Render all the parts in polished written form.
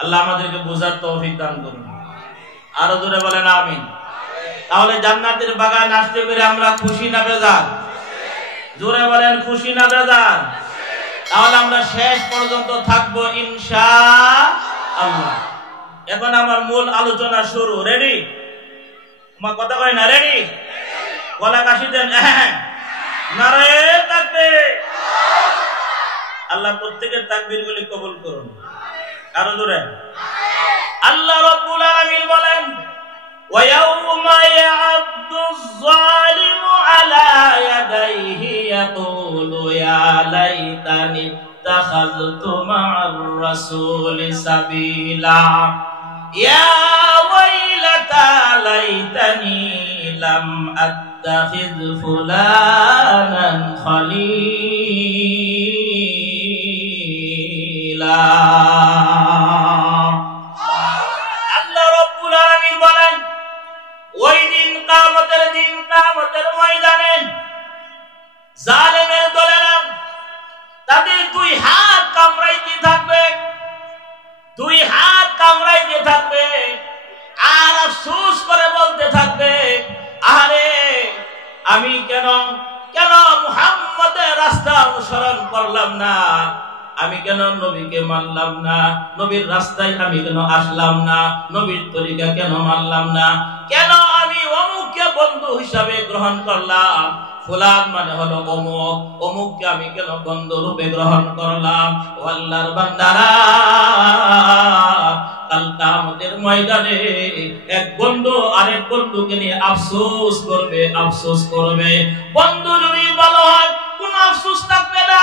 আল্লাহ আমাদেরকে বুঝার তৌফিক দান করুন। আরো জোরে বলেন আমিন। তাহলে জান্নাতের বাগান আসতে পেরে আমরা খুশি না বেজার? জোরে বলেন খুশি না বেজার? তাহলে আমরা শেষ পর্যন্ত থাকবো ইনশাআল্লাহ। এখন আমার মূল আলোচনা শুরু। রেডি? আমার কথা কয় না? রেডি? গলা কাশি দেন। নারে তাকবীর। আল্লাহ প্রত্যেকের তাকবীরগুলি কবুল করুন। আরো জোরে। আল্লাহ রাব্বুল আলামিন বলেন, ওয়া ইয়াউমা ইয়া'আদ্দুয যালিমু আলা ইয়াদাইহি ইয়াকুলু ইয়া লাইতানি ইত্তাখাযতু মা'আর রাসূলি সাবিলা ইয়া ওয়াইলাতা লাইতানি লাম আত্তাখিয ফুলানান খলিলা। আল্লাহ রাব্বুল আলামিন বলেন, ওই দিন কিয়ামতের দিন, কিয়ামতের ময়দানে জালেমের দলেরা তাদের দুই হাত কামড়াইতে থাকবে, দুই হাত কামড়াইতে থাকবে আর আফসোস করে বলতে থাকবে, আরে আমি কেন মুহাম্মদের রাস্তা অনুসরণ করলাম না, আমি কেন নবীকে মানলাম না, নবীর রাস্তায় আমি কেন আসলাম না, নবীর তরিকা কেন মানলাম না, কেন আমি অমুককে বন্ধু হিসাবে গ্রহণ করলাম, ফুলান মানে হলো অমুক, অমুককে আমি কেন বন্ধু রূপে গ্রহণ করলাম। ও আল্লাহর বান্দারা, কাল কিয়ামতের ময়দানে এক বন্ধু আরেক বন্ধুকে নিয়ে আফসোস করবে, আফসোস করবে। বন্ধু যদি ভালো হয় কোন আফসোস থাকবে না।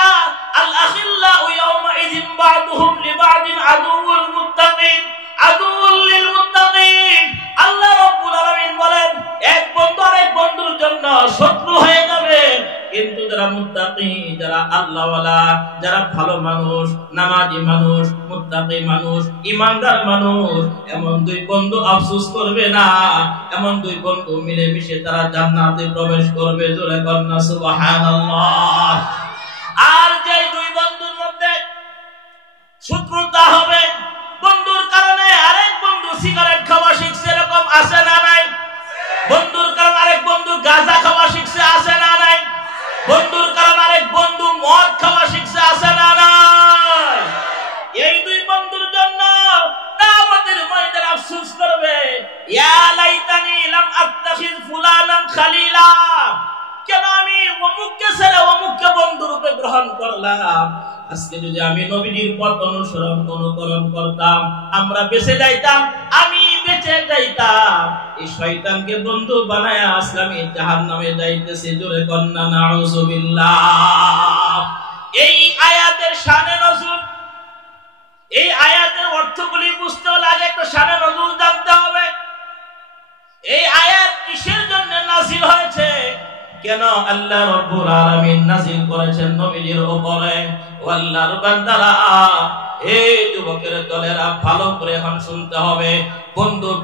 আল আখিল্লাউ ইয়াওমা ইযিন বা'দুহুম লিবা'দিন আদুউল মুত্তাকিন আদুউল লিল মুত্তাকিন। আল্লাহ রাব্বুল আলামিন বলেন, এক বন্ধু আরেক বন্ধুর জন্য শত্রু হয়ে যাবে, কিন্তু যারা মুত্তাকি, যারা আল্লাহওয়ালা, যারা ভালো মানুষ, নামাজি মানুষ, মুত্তাকি মানুষ, ঈমানদার মানুষ, এমন দুই বন্ধু আফসোস করবে না। এমন দুই বন্ধু মিলেমিশে তারা জান্নাতে প্রবেশ করবে। জোরে কন্যা সুবহানাল্লাহ। আর যে দুই বন্ধুর মধ্যে শত্রুতা হবে, বন্ধুর কারণে আরেক বন্ধু সিগারেট খাওয়া শিখছে, এরকম আছে না নাই? বন্ধুর কারণে আরেক বন্ধু গাঁজা খাওয়া শিখছে, আছে না নাই? বন্ধুর কারণে আরেক বন্ধু মদ খাওয়া শিখছে, আছে না নাই? এই দুই বন্ধুর জন্য কিয়ামতের ময়দানে আফসোস করবে, ইয়া লাইতানি লাম আত্তাখিয ফুলানান খলিলা, কেন আমি অমুককে ছেড়ে অমুককে বন্ধু রূপে গ্রহণ করলাম। আজকে যদি আমি নবীর পথ অনুকরণ করতাম, আমরা বেঁচে যাইতাম, আমি বেঁচে যাইতাম। এই শয়তানকে বন্ধু বানায়া আজকে আমি জাহান্নামে যাইতেছি। জোরে কন্না নাউযুবিল্লাহ। এই আয়াতের শানে নজুল, এই আয়াতের অর্থগুলি বুঝতে হলে আগে একটা শানে নজুল জানতে হবে। এই আয়াত কিসের জন্য নাযিল হয়েছে, কেন আল্লাহ রাব্বুল আলামিন নাযিল করেছেন নবীর উপরে। ও আল্লাহর বান্দারা, এই যুবকের দলেরা ভালো করে এখন শুনতে হবে। বন্ধুর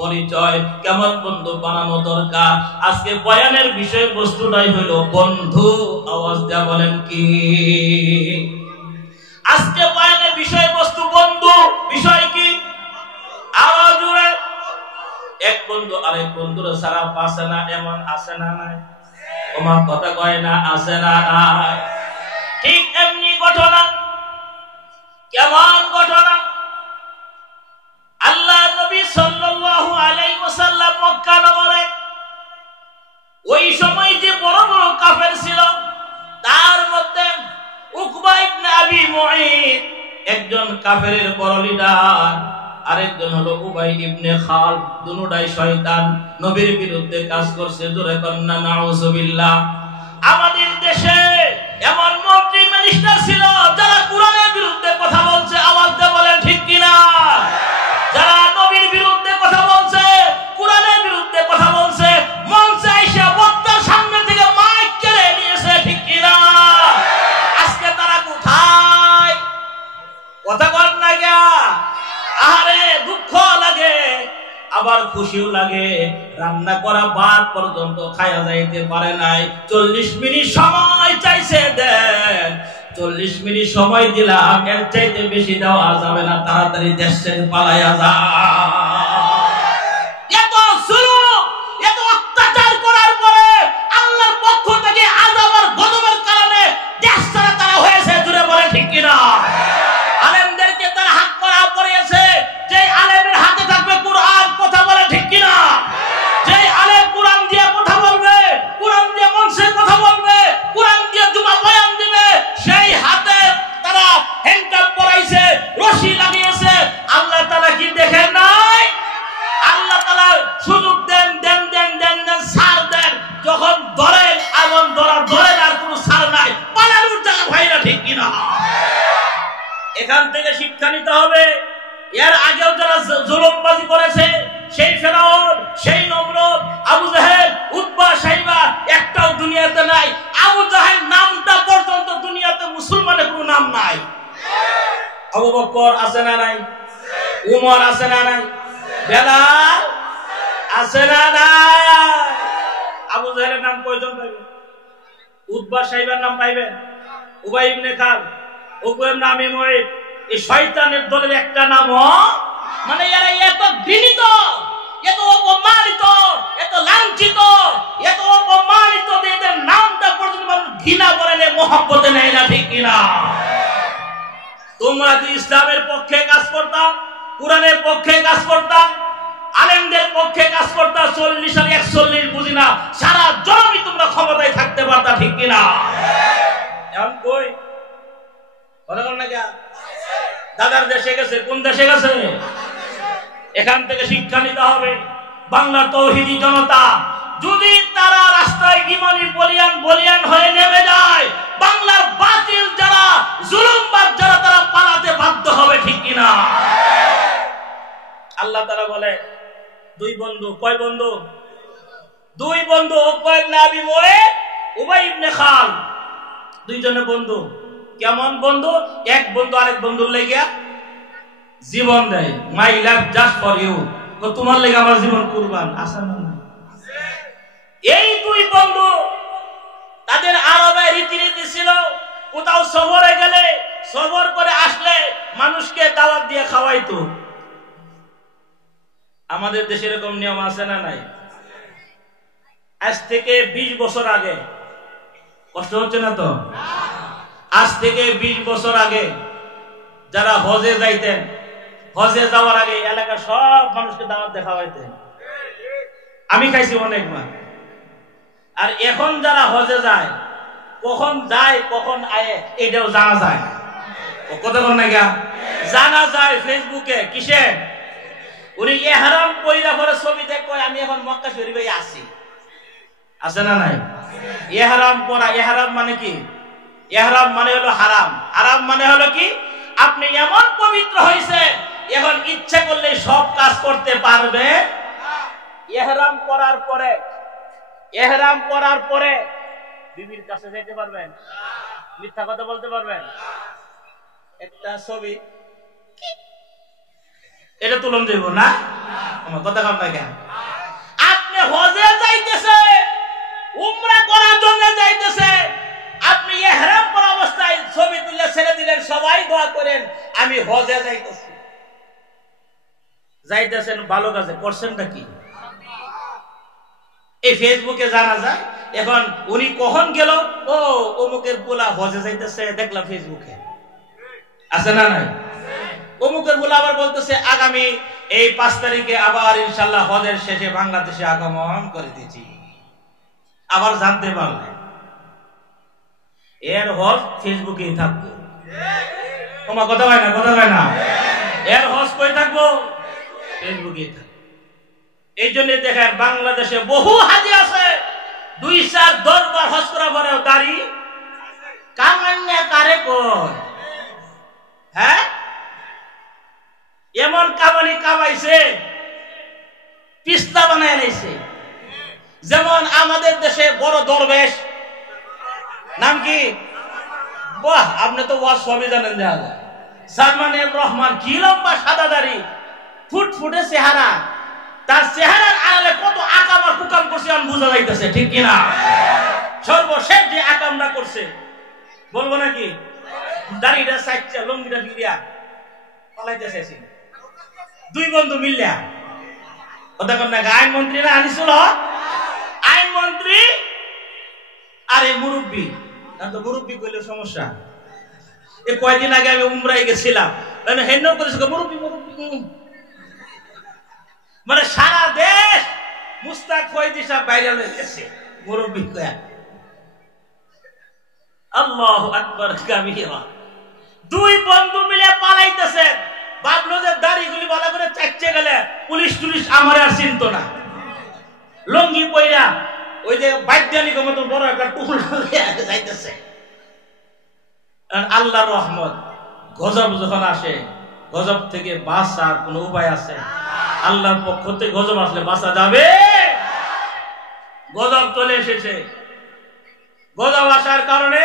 পরিচয়, কেমন বন্ধু বানানো দরকার। আজকে বয়ানের বিষয়বস্তুটাই হলো বন্ধু। আওয়াজ দেয়া বলেন কি? আজকে বয়ানের বিষয়বস্তু বন্ধু। বিষয় কি? আওয়াজ জুড়ে। এক বন্ধু আরেক বন্ধুর সারা পাশে না, এমন আছে না নাই? তোমার কথা কয় না, আছে না নাই? ঠিক এমনি ঘটনা। কেমন ঘটনা? আল্লাহ নবী সাল্লাল্লাহু আলাইহি ওয়াসাল্লাম মক্কা নগরে, ওই সময় যে বড় বড় কাফের ছিল, তার মধ্যে উকবা ইবনে আবি মুঈত একজন কাফেরের বড় লিডার, আরেকজন হলো উবাই ইবনে খালদ। দুটোই শয়তান, নবীর বিরুদ্ধে কাজ করছে। জোরে কন্না নাউযুবিল্লাহ। আমাদের দেশে এমন মন্ত্রী মিনিস্টার ছিল যারা কোরআনের বিরুদ্ধে কথা বলছে। আওয়াজ দিয়ে বলেন ঠিক কিনা? যারা নবীর বিরুদ্ধে কথা বলছে, কোরআনের বিরুদ্ধে কথা বলছে, মঞ্চে এসে বক্তার সামনে থেকে মাইক কেড়ে নিয়েছে, ঠিক কিনা? আজকে তারা কোথায়? কথা বল না গা। আরে দুঃখ লাগে, আবার খুশিও লাগে। রান্না করা ভাত পর্যন্ত খায়া যাইতে পারে নাই, 40 মিনিট সময় চাইছে দেন। 40 মিনিট সময় দিলাম, এর চাইতে বেশি দেওয়া যাবে না, তাড়াতাড়ি দেশ ছেড়ে পালায়া যা। এত জুলুম, এত অত্যাচার করার পরে আল্লাহর পক্ষ থেকে আযাব আর গজবের কারণে দেশ ছাড়া তারা হয়েছে, জুড়ে বলে ঠিক কিনা? আলেমদেরকে তারা হাত করা পড়িয়েছে, যে আলেমের হাতে থাকবে কুরআন, কথা বলে ঠিক কিনা? যে আলেম কুরআন দিয়ে কথা বলবে, কুরআন দিয়ে মঞ্চে কথা বলবে, কুরআন দিয়ে জুমা বয়ান দিবে, সেই হাতে তারা হ্যান্ডকাপ পরাইছে, রশি লাগিয়েছে। আল্লাহ তাআলা কি দেখেন নাই? আল্লাহ তাআলা সুযোগ দেন দেন দেন দেন দেন, ছাড় দেন, যখন ধরেন এমন ধরেন আর কোনো ছাড় নাই, পালানোর জায়গা ভাইরা ঠিক কিনা? এখান থেকে শিক্ষা নিতে হবে। এর আগেও যারা জুলুমবাজি করেছে, সেই ফেরাউন, সেই নমরুদ, আবু জাহেল, উতবা, সাইবা, একটাও দুনিয়াতে নাই। আবু জাহেল নামটা পর্যন্ত দুনিয়াতে মুসলমানের কোনো নাম নাই। আবু বকর আছে না নাই? উমর আছে না নাই? বেলাল আছে না নাই? আবু জাহেলের নাম কয়জন পাইবেন? উতবা, সাইবার নাম পাইবেন? উবাই ইবনে খালদ, উকবা ইবনে আবি মুঈত, এই শয়তানের দলের একটা নাম, মানে এরা এত ঘৃণিত, এত অপমানিত, এত লাঞ্ছিত, এত অপমানিত, এদের নামটা পর্যন্ত মানুষ ঘৃণা করে নেয়, মহব্বতে নেয় না, ঠিক কিনা? তোমরা যদি ইসলামের পক্ষে কাজ করতাম, কুরআনের পক্ষে কাজ করতাম, আলেমদের পক্ষে কাজ করতাম, 40 আর 41 বুঝি না, সারা জনমই তোমরা ক্ষমতায় থাকতে পারতা, ঠিক কিনা? এখন কই দাদার দেশে গেছে, কোন দেশে গেছে? এখান থেকে শিক্ষা নিতে হবে। বাংলার তৌহিদি জনতা যদি তারা রাস্তায় ঈমানি বলিয়ান হয়ে নেমে যায়, বাংলার বাতিল যারা, জুলুমবাজ যারা, তারা পালাতে বাধ্য হবে, ঠিক কিনা? আল্লাহ তাআলা বলে দুই বন্ধু, কয় বন্ধু? দুই বন্ধু, উকবা ইবনে আবি মুঈত, উবাই ইবনে খালদ, দুইজনে বন্ধু। কেমন বন্ধু? এক বন্ধু আরেক বন্ধুর লেগে জীবন দেয়, my life just for you, তোমার লেগে আমার জীবন কুরবান, আছে না? এই দুই বন্ধু, তাদের আরবে রীতিনীতি ছিল, কোথাও সফরে গেলে, সফর করে আসলে মানুষকে দাওয়াত দিয়ে খাওয়াইতো। আমাদের দেশে এরকম নিয়ম আছে না নাই? আজ থেকে 20 বছর আগে, কষ্ট হচ্ছে না তো? আজ থেকে 20 বছর আগে যারা হজে যাইতেন, হজে যাওয়ার আগে এলাকার সব মানুষকে দাওয়াত দিয়ে খাওয়াইতেন। আমি খাইছি অনেকবার। আর এখন যারা হজে যায়, কখন যায় কখন আয় এটাও জানা যায় না। কতক্ষণ না জানা যায় ফেসবুকে, কিসে? উনি ইহরাম পয়লা পরে ছবি দেখো, আমি এখন মক্কা শরীফে আছি, আছে না নাই? ইহরাম পরা, ইহরাম মানে কি? ইহরাম মানে হলো হারাম, হারাম মানে হলো কি? আপনি এমন পবিত্র হইছে, এখন ইচ্ছা করলে সব কাজ করতে পারবে। ইহরাম করার পরে, ইহরাম করার পরে বিবির কাছে যেতে পারবেন? মিথ্যা কথা বলতে পারবেন? একটা ছবি এটা তুলন দেব না, আমার কথা কম না কেন? আপনি হজে যাইতেছে, উমরা করার জন্য যাইতেছে, আপনি ইহরাম পরা অবস্থায় ছবি তুলে ছেড়ে দিলেন, সবাই দোয়া করেন আমি হজে যাইতেছি। যাইতেছেন ভালো কাজে, করছেনটা কি? এই ফেসবুকে জানা যায়। এখন উনি কখন গেল? ও অমুকের পোলা হজে যাইতেছে, দেখলাম ফেসবুকে, আছে না নাই? অমুকের পোলা আবার বলতেছে আগামী এই 5 তারিখে আবার ইনশাআল্লাহ হজের শেষে বাংলাদেশে আগমন করে দিয়েছি। আবার জানতে পারলেন এর হজ ফেসবুকেই থাকবো। তোমার কথা হয় না, কথা হয় না? এর হজ কই থাকবো? ফেসবুকেই থাকবো। এই জন্য দেখেন বাংলাদেশে বহু হাজি আছে 2-4-10 বার হজ করার পরেও দাড়ি কামান্না কারে কয়? হ্যাঁ, এমন কামানি কামাইছে, পিস্তা বানায় নিছে। যেমন আমাদের দেশে বড় দরবেশ, নাম কি? বাহ, আপনি তো ওয়াজ সবই জানেন। দেখা যায় সালমান এফ রহমান, কি লম্বা সাদা দাড়ি, ফুটফুটে চেহারা, তার চেহারার আড়ালে কত আকাম আর কুকাম করছে আমি বোঝা যাইতেছে, ঠিক কিনা? সর্বশেষ যে আকামটা করছে বলবো নাকি? দাড়িটা সাইচ্চা লঙ্গিটা ফিরিয়া পালাইতেছে। দুই বন্ধু মিললা কথা কন না, আইনমন্ত্রী না আনিসুল হক, আইনমন্ত্রী আর এই মুরব্বী। তো মুরব্বী কইলে সমস্যা। এই কয়দিন আগে আমি উমরায় গেছিলাম, মানে হেন করেছে মুরব্বী মুরব্বী, মানে সারা দেশ মুস্তাক ফয়জি সাহেব ভাইরাল হয়ে গেছে মুরব্বী কয়া। আল্লাহু আকবার কাবীরা। দুই বন্ধু মিলে পালাইতেছে, ভাবলো যে দাড়িগুলি ভালো করে চাচ্ছে গেলে পুলিশ টুলিশ আমার আর চিনত না। লঙ্গি পইরা ওই যে বৈজ্ঞানিক মতো বড় একটা টুল যাইতেছে। আল্লাহর রহমত, গজব যখন আসে, গজব থেকে বাঁচার কোন উপায় আছে? আল্লাহর পক্ষ থেকে গজব আসলে বাঁচা যাবে? গজব চলে এসেছে। গজব আসার কারণে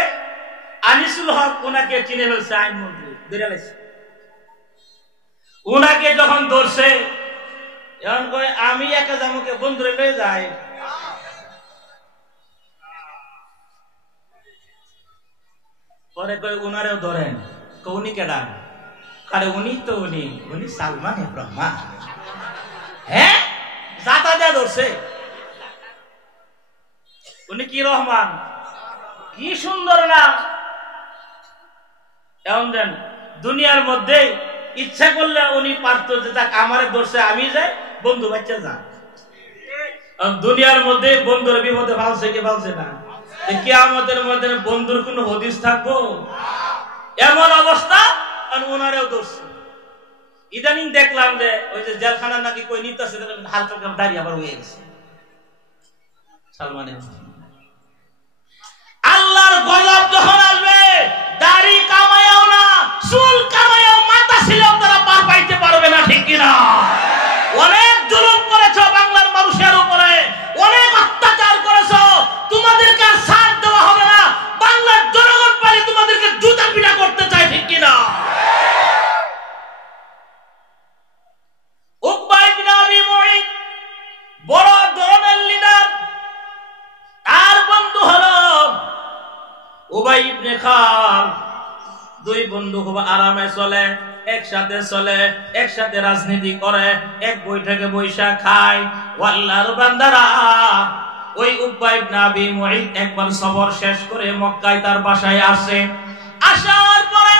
আনিসুল হক ওনাকে চিনে ফেলছে আইনমন্ত্রী, বেরালেছে। ওনাকে যখন ধরছে, এখন কয় আমি একা জামুকে বন্ধুরে লয়ে যাই। পরে কয় উনারেও ধরেন। উনি কেডা? আরে উনি তো উনি সালমান রহমান। হ্যাঁ, জাতা দেয়া ধরছে। উনি কি রহমান, কি সুন্দর না। এমন দেন দুনিয়ার মধ্যে ইচ্ছা করলে উনি পারত যে যাক আমারে ধরছে আমি যাই, বন্ধু বাচ্চা যা। দুনিয়ার মধ্যে বন্ধুর বিপদে ফালছে কি ফালছে না? কিয়ামতের মধ্যে বন্ধুর কোন হদিস থাকবো? এমন অবস্থা ওনারেও ধরছে। ইদানিং দেখলাম যে ওই যে জেলখানা নাকি কই নিতেছে, হালকা দাঁড়িয়ে আবার হয়ে গেছে সালমানের। আল্লাহর গজব যখন আসবে, দাড়ি কামায়ও না, চুল কামায়ও, মাথা ছিলেও তারা পার পাইতে পারবে না, ঠিক কিনা? অনেক জুলুম করেছো বাংলার মানুষের উপরে, অনেক অত্যাচার করেছো, তোমাদেরকে আর ছাড় দেওয়া হবে না। বাংলার জনগণ পারে তোমাদেরকে জুতা পিটা করতে চায়, ঠিক কিনা? উকবা ইবনে আবি মুঈত বড় ধরনের লিডার, তার বন্ধু হলো উবাই ইবনে খাল। দুই বন্ধু খুব আরামে চলে, একসাথে চলে, একসাথে রাজনীতি করে, এক বৈঠকে বৈশা খায়। আল্লাহর বান্দারা, ওই উকবা ইবনে আবি মুঈত একবার সফর শেষ করে মক্কায় তার বাসায় আসে। আসার পরে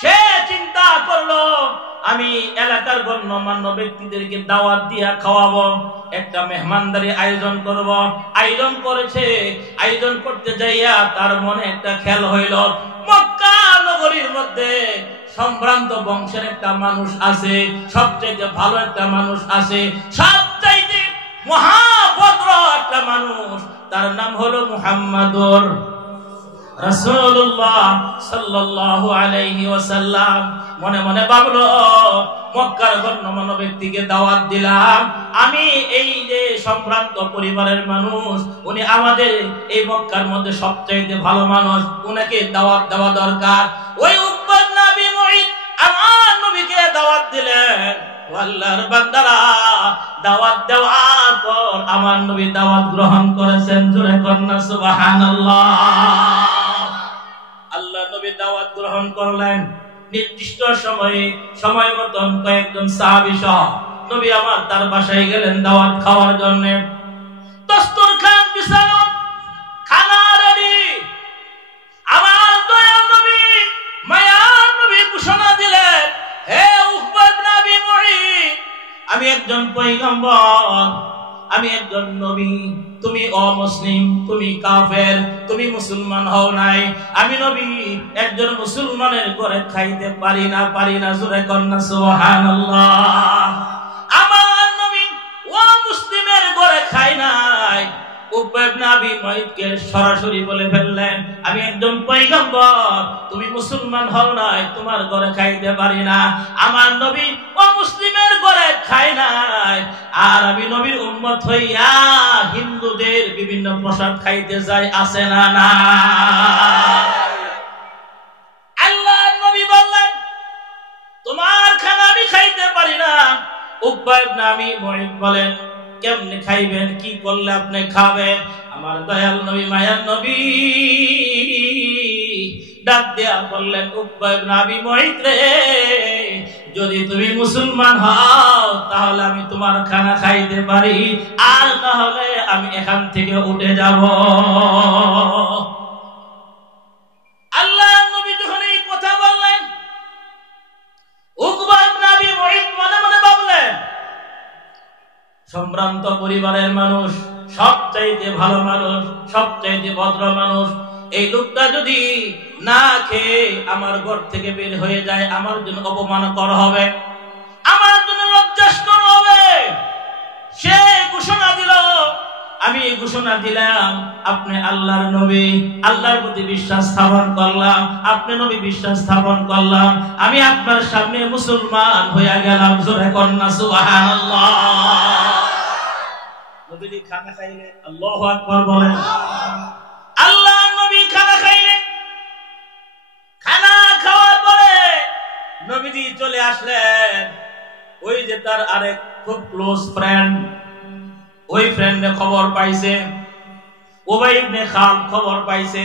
সে চিন্তা করলো আমি এলাকার গণ্যমান্য ব্যক্তিদেরকে দাওয়াত দিয়া খাওয়াবো, একটা মেহমানদারি আয়োজন করব। আয়োজন করেছে, আয়োজন করতে যাইয়া তার মনে একটা খেয়াল হইল, মক্কা নগরীর মধ্যে সম্ভ্রান্ত বংশের একটা মানুষ আছে, সবচেয়ে ভালো একটা মানুষ আছে, সবচাইতে মহাভদ্র একটা মানুষ, তার নাম হলো মুহাম্মাদুর রাসূলুল্লাহ সাল্লাল্লাহু আলাইহি ওয়াসাল্লাম। মনে মনে ভাবলো, মক্কার গণ্যমান্য ব্যক্তিকে দাওয়াত দিলাম, আমি এই যে সম্ভ্রান্ত পরিবারের মানুষ, উনি আমাদের এই মক্কার মধ্যে সবচাইতে ভালো মানুষ, উনাকে দাওয়াত দেওয়া দরকার। ওই উকবা ইবনে আবি মুঈত আমার নবীকে দাওয়াত দিলেন। আল্লাহর বান্দারা, দাওয়াত দেওয়ার পর আমার নবী দাওয়াত গ্রহণ করেছেন। জোরে কন্না সুবহানাল্লাহ। আল্লাহ নবী দাওয়াত গ্রহণ করলেন। নির্দিষ্ট সময় মতন কয়েকজন সাহাবী সহ নবী আমার তার বাসায় গেলেন দাওয়াত খাওয়ার জন্য। দস্তরখান বিছানো, খানা রেডি। আমার দয়াল নবী, মায়ার নবী ঘোষণা দিলেন, হে উকবা ইবনে আবি মুঈত, আমি একজন পয়গম্বর, আমি একজন নবী, তুমি অমুসলিম, তুমি কাফের, তুমি মুসলমান হও নাই। আমি নবী একজন মুসলমানের ঘরে খাইতে পারি না। জোরে কন্না সুবহানাল্লাহ। আমার নবী অমুসলিমের ঘরে খাই নাই। উকবা ইবনে আবি মুঈতকে সরাসরি বলে ফেললেন, আমি একজন পয়গম্বর, তুমি মুসলমান হও নাই, তোমার ঘরে খাইতে পারি না। আমার নবী অমুসলিমের ঘরে খাই নাই, আর আমি নবীর উম্মত হইয়া হিন্দুদের বিভিন্ন প্রসাদ খাইতে যাই, আছে না না? আল্লাহর নবী বললেন, তোমার খানা আমি খাইতে পারি না। উকবা ইবনে আবি মুঈত বলেন, কেমনে খাইবেন, কি করলে আপনি খাবেন? আমার দয়াল নবী, মায়ার নবী ডাক দেয়া বললেন, উকবা ইবনে আবি মুঈত রে, যদি তুমি মুসলমান হও তাহলে আমি তোমার খানা খাইতে পারি, আর না হলে আমি এখান থেকে উঠে যাব। আল্লাহর নবী যখন এই কথা বললেন, উকবা ইবনে আবি মুঈত মনে মনে ভাবলেন, সম্ভ্রান্ত পরিবারের মানুষ, সবচাইতে ভালো মানুষ, সবচাইতে ভদ্র মানুষ, এই লোকটা যদি না খেয়ে আমার ঘর থেকে বের হয়ে যায়, আমার জন্য অপমানকর হবে, আমার জন্য লজ্জাস্কর হবে। সে ঘোষণা দিল, আমি এই ঘোষণা দিলাম, আপনি আল্লাহর নবী, আল্লাহর প্রতি বিশ্বাস স্থাপন করলাম, আপনি নবী বিশ্বাস স্থাপন করলাম, আমি আপনার সামনে মুসলমান হয়ে গেলাম। জোরে কন্না সুবহানাল্লাহ। নবীজি খানা খাইলে আল্লাহু আকবার বলেন। আল্লাহর নবী খানা খাইলেন, খানা খাওয়ার পরে নবীজি চলে আসলেন। ওই যে তার আরেক খুব ক্লোজ ফ্রেন্ড, ওই ফ্রেন্ডে খবর পাইছে, উবাই ইবনে খালদ খবর পাইছে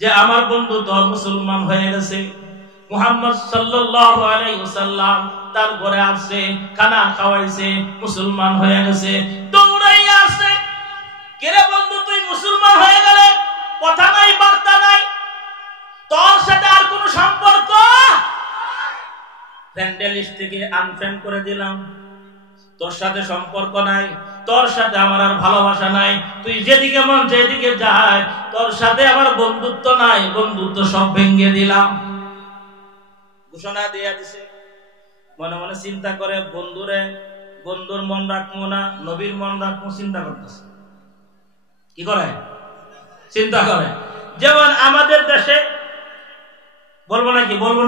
যে আমার বন্ধু তো মুসলমান হয়ে গেছে। মুহাম্মদ সাল্লাল্লাহু আলাইহি ওয়াসাল্লাম তার ঘরে আসছে, খানা খাওয়াইছে, মুসলমান হয়ে গেছে। দৌড়াইয়া আসছে, কেরে বন্ধু তুই মুসলমান হয়ে গেলে, কথা নাই বার্তা নাই, তোর সাথে আর কোনো সম্পর্ক, ফ্রেন্ড লিস্ট থেকে আনফ্রেন্ড করে দিলাম, তোর সাথে সম্পর্ক নাই, তোর সাথে আমার আর ভালোবাসা নাই, তুই যেদিকে মন যেদিকে যায়, তোর সাথে আমার বন্ধুত্ব নাই, বন্ধুত্ব সব ভেঙে দিলাম। ঘোষণা দিয়ে দিছে। মনে মনে চিন্তা করে, বন্ধুরে, বন্ধুর মন রাখবো না, নবীর মন রাখবো, চিন্তা করতেছে। কি করে? চিন্তা করে। যেমন আমাদের দেশে, বলবো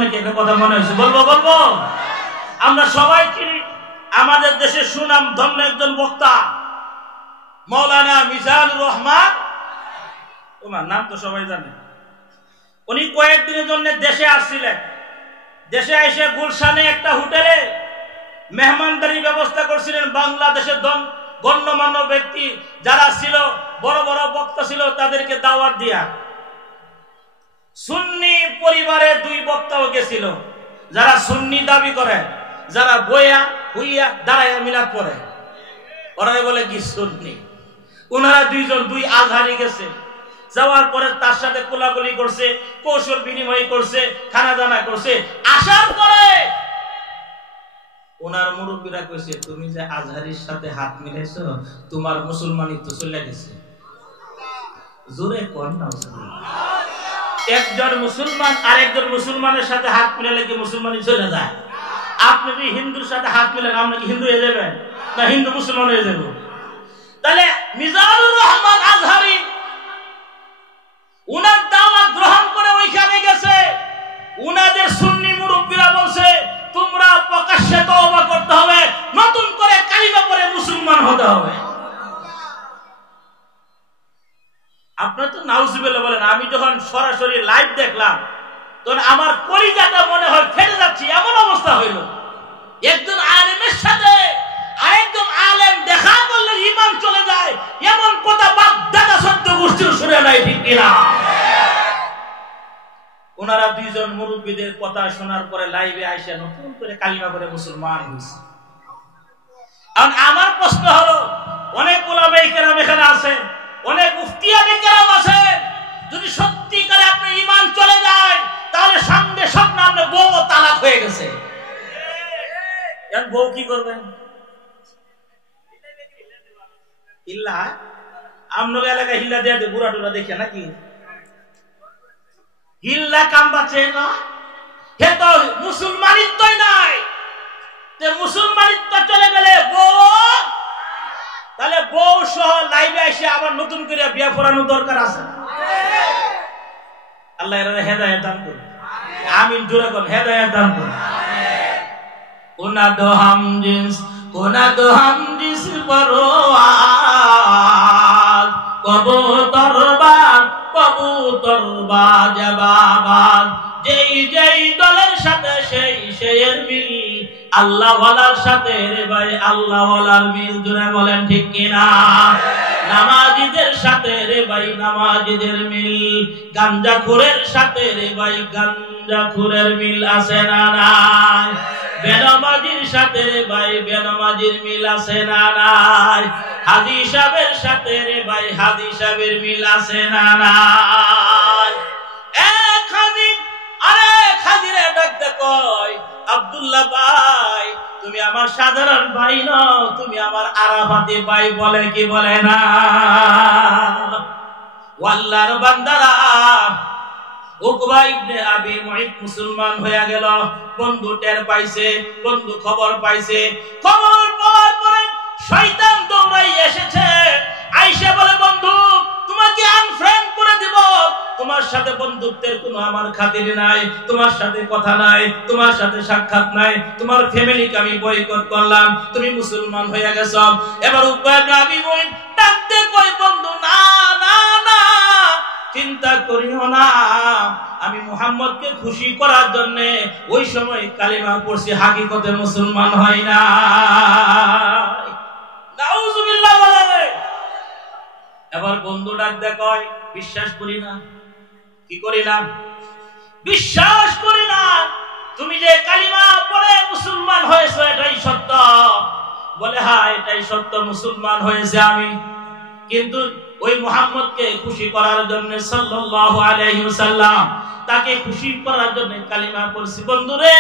নাকি একটা কথা মনে হয়েছে, বলবো আমরা সবাই চিনি, আমাদের দেশে সুনাম ধন্য একজন বক্তা মাওলানা মিজানুর রহমান, তোমার নাম তো সবাই জানে। উনি কয়েকদিনের জন্য দেশে আসছিলেন। দেশে এসে গুলশানে একটা হোটেলে মেহমানদারির ব্যবস্থা করছিলেন। বাংলাদেশের গণ্যমান্য ব্যক্তি যারা ছিল, বড় বড় বক্তা ছিল, তাদেরকে দাওয়াত দিয়া সুন্নি পরিবারের দুই বক্তাও গেছিল, যারা সুন্নি দাবি করে, যারা বইয়া হুইয়া দাঁড়াইয়া মিলাদ পড়ে, ওরাই বলে কি সুন্নি। ওনারা দুই আজহারি গেছে। যাওয়ার পরে তার সাথে কোলাকুলি করছে, কৌশল বিনিময় করছে, খানা দানা করছে। আসার পরে ওনার মুরব্বীরা কইছে, তুমি যে আজহারির সাথে হাত মিলাইছো, তোমার মুসলমানিত্ব চলে গেছে। জোরে কোন না, একজন মুসলমান আরেকজন মুসলমানের সাথে হাত মিলালে কি মুসলমানি চলে যায়? আপনি যদি হিন্দুর সাথে হাত মিলান, আপনি কি হিন্দু হয়ে যাবেন না হিন্দু মুসলমান হয়ে যাবেন? তাহলে মিজানুর রহমান আজহারি উনার দাওয়াত গ্রহণ করে ওইখানে গেছে। উনাদের সুন্নি মুরব্বীরা বলছে, তোমরা প্রকাশ্যে তওবা করতে হবে, নতুন করে কালিমা পড়ে মুসলমান হতে হবে। আপনারা তো নাউজুবিল্লাহ বলেন। আমি যখন সরাসরি লাইভ দেখলাম, তখন আমার কলিজাটা মনে হয় ফেটে যাচ্ছে, এমন অবস্থা হইল। একজন আলেমের সাথে আরেকজন আলেম দেখা করলে ঈমান চলে যায়, এমন কথা বাপ দাদা সত্য গোষ্ঠীর শুনে নাই, ঠিক কিনা? ওনারা দুইজন মুরব্বীদের কথা শোনার পরে লাইভে আইসা নতুন করে কালিমা করে মুসলমান হয়েছে। আমার প্রশ্ন হলো, অনেক উলামায়ে কেরাম এখানে আছেন, অনেক মুফতিয়ানে কেরাম আছেন, যদি সত্যিকারে আপনার ঈমান চলে যায়, তাহলে সঙ্গে স্বপ্ন আপনার বউ তালাক হয়ে গেছে। বউ কি করবেন? হিল্লা, আপনার এলাকায় হিল্লা দেয়া দে, বুড়া টুরা দেখে নাকি হিল্লা কাম বাঁচে না? হে তো মুসলমানিত্বই নাই। মুসলমানিত্ব চলে গেলে বউ, তাহলে বউ সহ লাইভে এসে আবার নতুন করে বিয়া পড়ানোর দরকার আছে। আল্লাহ এর হেদায়েত দান করুন, আমিন। জোরে কোন হেদায়েত দান করুন। কোনা দো হাম জিস পরওয়াজ, কবুতর জবাবাদ, যেই দলের সাথে সেই মিল, আল্লাহ ওয়ালার সাথে রে ভাই আল্লাহ ওয়ালার মিল। জোরে বলেন ঠিক কিনা? নামাজীদের সাথে রে ভাই নামাজীদের মিল, গাঞ্জাখোরের সাথে রে ভাই গাঞ্জাখোরের মিল আছে না নাই? বেনামাজির সাথে রে ভাই বেনামাজির মিল আছে না নাই? হাজী সাহেবের সাথে রে ভাই হাজী সাহেবের মিল আছে না নাই? এক হাজী আরেক হাজীরে ডাকতে কয়, আব্দুল্লাহ ভাই তুমি আমার সাধারণ ভাই নও, তুমি আমার আরাফাতি ভাই, বলে কি বলে না? আল্লাহর বান্দারা, উকবা ইবনে আবি মুঈত মুসলমান হয়ে গেল। বন্ধু টের পাইছে, বন্ধু খবর পাইছে। খবর পাওয়ার পরে শয়তান দৌড়াই এসেছে, আইসা বলে বন্ধু তোমাকে আনফ্রেন্ড করে দিব, তোমার সাথে বন্ধুত্বের কোনো আমার খাতির নাই, তোমার সাথে কথা নাই, তোমার সাথে সাক্ষাৎ নাই, তোমার ফ্যামিলিকে আমি বয়কট করলাম, তুমি মুসলমান হয়ে গেছো। এবার উকবা ইবনে আবি মুঈত ডাকতে কয় বন্ধু না না না, চিন্তা করিও না, আমি মুহাম্মদকে খুশি করার জন্য ওই সময় কালিমা পড়ছি, হাকিকতে মুসলমান হই না। নাউজুবিল্লাহ বলে। এবার বন্ধু ডাক দেয় কয় বিশ্বাস করি না। কি করি না? বিশ্বাস করি না, তুমি যে কালিমা পড়ে মুসলমান হয়েছো এটাই সত্য। বলে হ্যাঁ এটাই সত্য, মুসলমান হয়েছে আমি, কিন্তু ওই মুহাম্মদকে খুশি করার জন্য সাল্লাল্লাহু আলাইহি ওয়াসাল্লাম, তাকে খুশি করার জন্য কালিমা পড়ছি। বন্ধুরে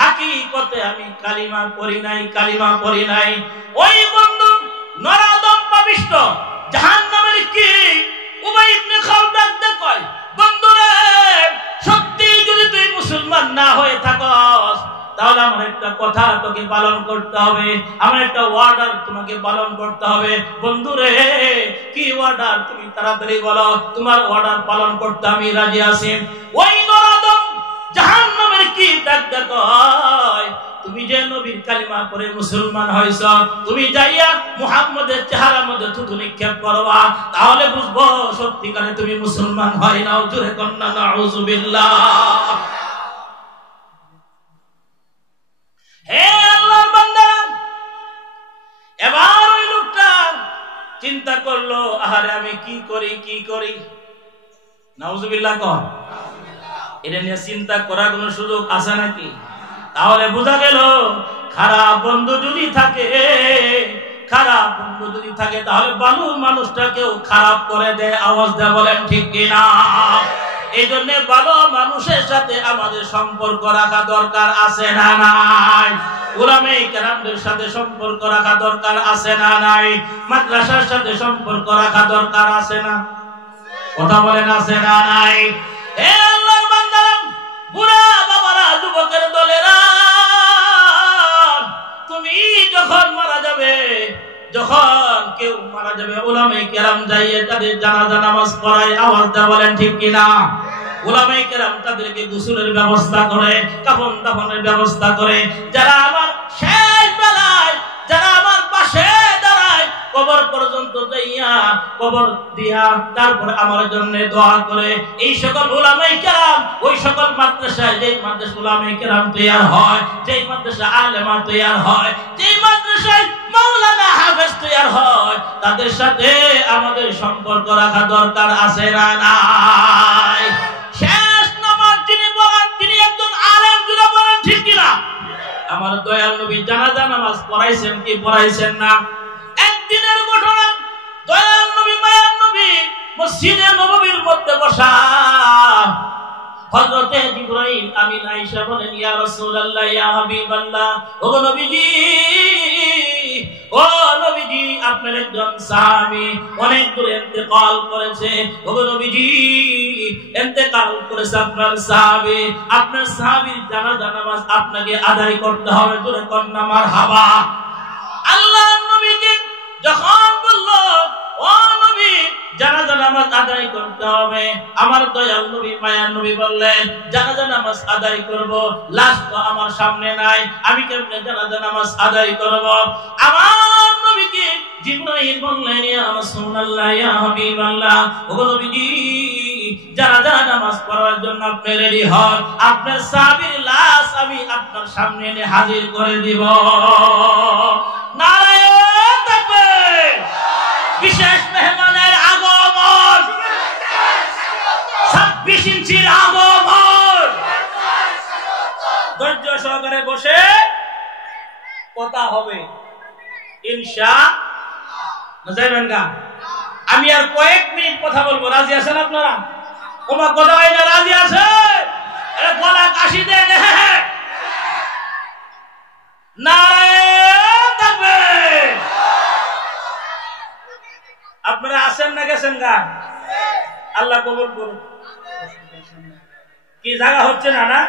হাকিকতে আমি কালিমা পড়ি নাই, কালিমা পড়ি নাই। ওই বন্ধু নরাদম পাপিষ্ঠ জাহান্নামের কি উবাই ইবনে খালদ ডাকতে কয় বন্ধুরে সত্যি যদি তুই মুসলমান না হয়ে থাকস তাহলে আমার একটা কথা তোকে পালন করতে হবে, আমার একটা অর্ডার তোমাকে পালন করতে হবে। বন্ধুরে কি অর্ডার? তুমি তাড়াতাড়ি বলো, তোমার অর্ডার পালন করতে আমি রাজি আছি। ওই নরাদম জাহান্নামের কি ডাকতে কয় তুমি যে নবীর কালিমা পড়ে মুসলমান হইছ, তুমি যাইয়া মুহাম্মদের চেহারার মধ্যে থুতু নিক্ষেপ করবা, তাহলে বুঝবো সত্যিকারে তুমি মুসলমান হয় না। জোরে কন্না নাউজুবিল্লাহ। হে আল্লাহর বান্দা, এবার ওই লোকটা চিন্তা করলো আহারে আমি কি করি কি করি। নাউজুবিল্লাহ কর। এটা নিয়ে চিন্তা করার কোনো সুযোগ আছে নাকি? তাহলে বোঝা গেল খারাপ বন্ধু যদি থাকে, খারাপ বন্ধু যদি থাকে তাহলে ভালো মানুষটাকেও খারাপ করে দেয়। আওয়াজ দেয় বলেন ঠিক কিনা? এই জন্য ভালো মানুষের সাথে আমাদের সম্পর্ক রাখা দরকার আছে না নাই? উলামায়ে কেরামদের সাথে সম্পর্ক রাখা দরকার আছে না নাই? মাদ্রাসার সাথে সম্পর্ক রাখা দরকার আছে না? কথা বলেন আছে না নাই? হে আল্লাহর বান্দারা, বুড়া বাবারা, যুবকের দলেরা, তুমি যখন মারা যাবে, যখন কেউ মারা যাবে উলামায়ে কেরাম যাইয়ে তাদের জানাজা নামাজ পড়ায়। আওয়াজ দেয় বলেন ঠিক কিনা? উলামায়ে কেরাম তাদেরকে গোসলের ব্যবস্থা করে, কাফন দাফনের ব্যবস্থা করে। যারা আমার শেষ বেলায়, যারা আমার পাশে দাঁড়ায়, কবর পর্যন্ত যাইয়া কবর দিয়া তারপর আমার জন্য দোয়া করে, এই সকল উলামায়ে কেরাম ওই সকল মাদ্রাসায়, যেই মাদ্রাসা উলামায়ে কেরাম তৈয়ার হয়, যেই মাদ্রাসা আলেমা তৈয়ার হয়, যেই মাদ্রাসায় মাওলানা হাফেজ তৈয়ার হয়, তাদের সাথে আমাদের সম্পর্ক রাখা দরকার আছে না নাই? শেষ নামাজ যিনি পড়ান তিনি একজন আলেম। জুড়ে বলেন ঠিক কিনা? আমার দয়াল নবী জানাজা নামাজ পড়াইছেন কি পড়াইছেন না? একদিনের ঘটনা, দয়াল নবী মায়ার নবী মসজিদে নববীর মধ্যে বসা, হযরতে জিবরাইল আমিন আয়েশা বলেন ইয়া রাসূলুল্লাহ ইয়া হাবিবাল্লাহ, ও নবীজি, ও নবীজি, আপনার একজন সাহাবী অনেক দূরে ইন্তেকাল করেছে। ও নবীজি, ইন্তেকাল করেছে আপনার সাহাবী, আপনার সাহাবীর জানাজা নামাজ আপনাকে আদায় করতে হবে। জোরে কন্না মারহাবা। আল্লাহর নবীকে যখন বলল ও নবী জানাজা নামাজ আদায় করতে হবে, আমার দয়াল নবী মায়ার নবী বললেন জানাজা নামাজ আদায় করব, লাশ তো আমার সামনে নাই, আমি কেমনে জানাজা নামাজ আদায় করব? আমার নবীকে জিবরাইল বললেন ইয়া রাসূলুল্লাহ ইয়া হাবিবাল্লাহ, ও নবীজি, জানাজা নামাজ পড়ার জন্য আপনি রেডি হন, আপনার সাহাবীর লাশ আমি আপনার সামনে এনে হাজির করে দিব। নারায়ে তাকবীর। বিশেষ মেহমান কথা হবে ইনশাআল্লাহ। যাইবেন গা, আমি আর কয়েক মিনিট কথা বলবো, রাজি আছেন আপনারা? তোমার কথা হয় না, রাজি আছে? আরে গলা কাশি দেন, নারায়ে তাকবীর। আপনারা আছেন না গেছেন গা? আল্লাহ কবুল করুন। কি জায়গা হচ্ছে না? না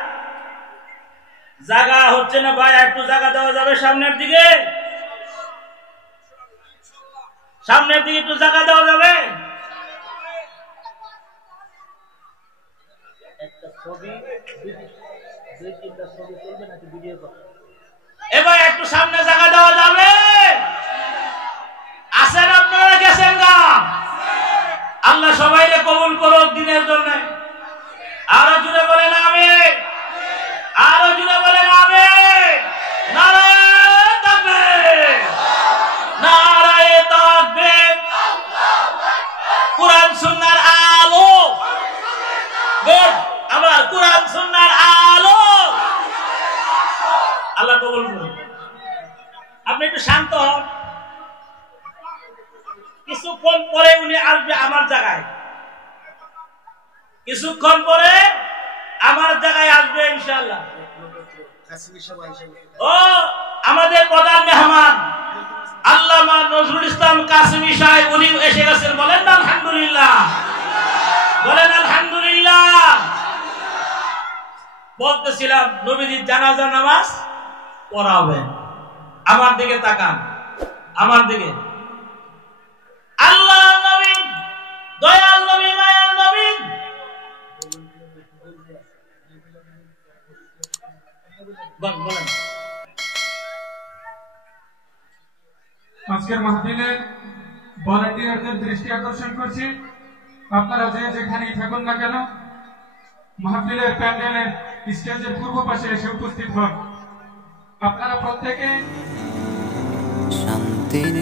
জায়গা হচ্ছে না ভাই, একটু জায়গা দেওয়া যাবে সামনের দিকে? সামনের দিকে একটু জায়গা দেওয়া যাবে? এবার একটু সামনে জায়গা দেওয়া যাবে? আসেন আপনারা গেছেন গা? আল্লাহ সবাইকে কবুল করুক দিনের জন্য। আরো জুড়ে বলেন আমিন, আরো জুড়ে বলেন আমিন। নারায়ে তাকবীর, নারায়ে তাকবীর। কুরআন সুন্নাহর আলো, গুড, আবার কুরআন সুন্নাহর আলো। আল্লাহ কবুল করুন। আপনি একটু শান্ত হন, কিছুক্ষণ পরে উনি আসবে আমার জায়গায়, কিছুক্ষণ পরে আমার জায়গায় আসবে ইনশাআল্লাহ। ও আমাদের প্রধান মেহমান আল্লামা নজরুল ইসলাম কাসেমী সাহেব, উনি এসে গেছেন। বলেন না আলহামদুলিল্লাহ, বলেন আলহামদুলিল্লাহ। বলতেছিলাম নবীজির জানাজা নামাজ পড়াবেন। আমার দিকে তাকান, আমার দিকে। আল্লাহ নবী, দয়াল নবী, মায়ার নবী, বলেন। আজকের মাহফিলের ভলান্টিয়ারদের দৃষ্টি আকর্ষণ করছি, আপনারা যে যেখানেই থাকুন না কেন মাহফিলের প্যান্ডেলের স্টেজের পূর্ব পাশে এসে উপস্থিত হন। আপনারা প্রত্যেকে শান্তির